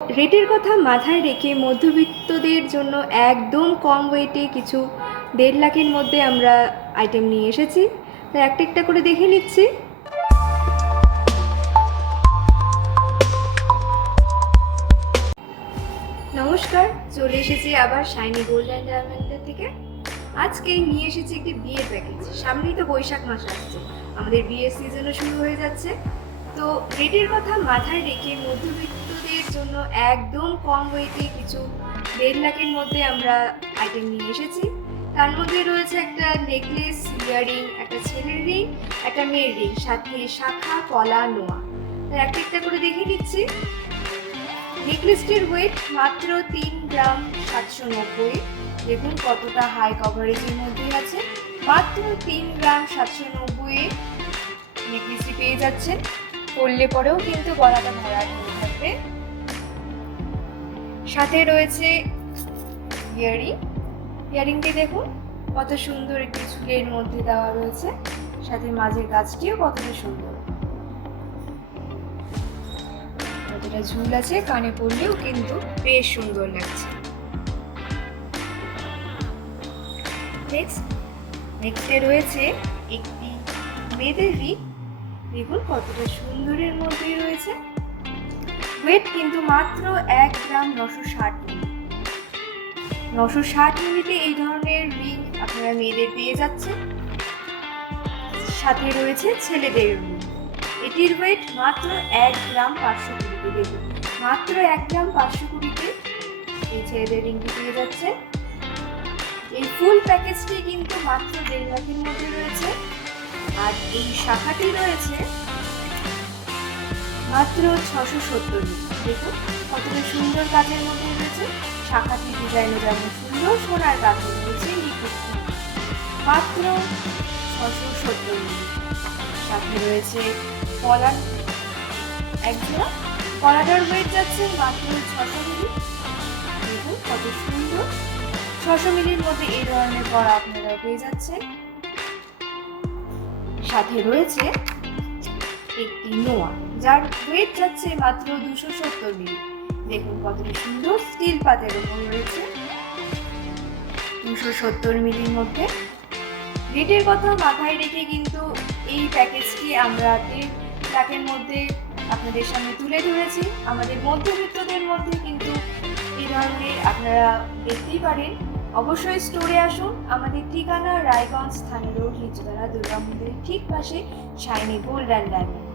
রেটের কথা মাথায় রেখে মধ্যবিত্তদের জন্য একদম কম ওয়েটে কিছু 1.5 লাখের মধ্যে আমরা আইটেম নিয়ে এসেছি। তাই একটা একটা করে দেখে নিচ্ছি। নমস্কার, চলে এসেছি আবার শাইনি গোল্ড অ্যান্ড ডায়মন্ডের থেকে। আজকে নিয়ে এসেছি একটি বিয়ের প্যাকেজ। সামনেই তো বৈশাখ মাস আসছে, আমাদের বিয়ের সিজনও শুরু হয়ে যাচ্ছে। তো রেটের কথা মাথায় রেখে মধ্যবিত্তদের জন্য একদম কম ওয়েটে কিছু 1.5 লাখের মধ্যে আমরা আইটেম নিয়ে এসেছি। তার মধ্যে রয়েছে একটা নেকলেস, ইয়াররিং, একটা ছেলের রিং, একটা মেয়ের রিং, সাথে শাখা, কলা, নোয়া। তাই একটা একটা করে দেখে নিচ্ছি। নেকলেসটির ওয়েট মাত্র 3 গ্রাম 790। দেখুন কতটা হাই কভারেজের মধ্যে আছে। মাত্র 3 গ্রাম 790 নেকলেসটি পেয়ে যাচ্ছেন। পরলে পরেও কিন্তু গলাটা ভরাট হয়ে থাকবে। সাথে রয়েছে ইয়াররিং। ইয়াররিংটি দেখুন কত সুন্দর একটি চুলের মধ্যে দেওয়া রয়েছে, সাথে মাঝের কাজটিও কতটা সুন্দর। কতটা ঝুল আছে, কানে পরলেও কিন্তু বেশ সুন্দর লাগছে। নেক্সটে রয়েছে একটি মেয়েদের রিং। দেখুন কতটা সুন্দরের মধ্যেই রয়েছে। ওয়েট কিন্তু মাত্র 1 গ্রাম 960 মিলি। 960 মিলিতে এই ধরনের রিং আপনারা মেয়েদের পেয়ে যাচ্ছেন। সাথে রয়েছে ছেলেদের রিং। এটির ওয়েট মাত্র 1 গ্রাম 520। দেখুন মাত্র 1 গ্রাম 520 এই ছেলেদের রিংটি পেয়ে যাচ্ছে। এই ফুল প্যাকেজটি কিন্তু মাত্র 1.5 লাখের মধ্যে রয়েছে। আর এই শাখাটি রয়েছে মাত্র 670 মিলি। দেখুন কতটা সুন্দর কাজের মধ্যে রয়েছে। শাখাটি ডিজাইনও যেমন সুন্দর, সোনার কাজে রয়েছে মাত্র 670 মিলি। সাথে রয়েছে কলার একজোড়া। কলাটার ওয়েট যাচ্ছে মাত্র 600 মিলি। দেখুন কত সুন্দর। 600 মিলির মধ্যে এই ধরনের কলা আপনারা পেয়ে যাচ্ছেন। সাথে রয়েছে একটি নোয়া, যার ওয়েট যাচ্ছে মাত্র 270 মিলি। দেখুন কতটা সুন্দর স্টিল পাতের উপর রয়েছে 270 মিলির মধ্যে। রেটের কথা মাথায় রেখে কিন্তু এই প্যাকেজটি আমরা 1.5 লাখের মধ্যে আপনাদের সামনে তুলে ধরেছি। আমাদের মধ্যবিত্তদের মধ্যে কিন্তু এই ধরনের আপনারা দেখতেই পারেন। অবশ্যই স্টোরে আসুন। আমাদের ঠিকানা রায়গঞ্জ থানা রোড, লিচুতলা, দুর্গা মন্দিরের ঠিক পাশে শাইনি গোল্ড অ্যান্ড ডায়মন্ড।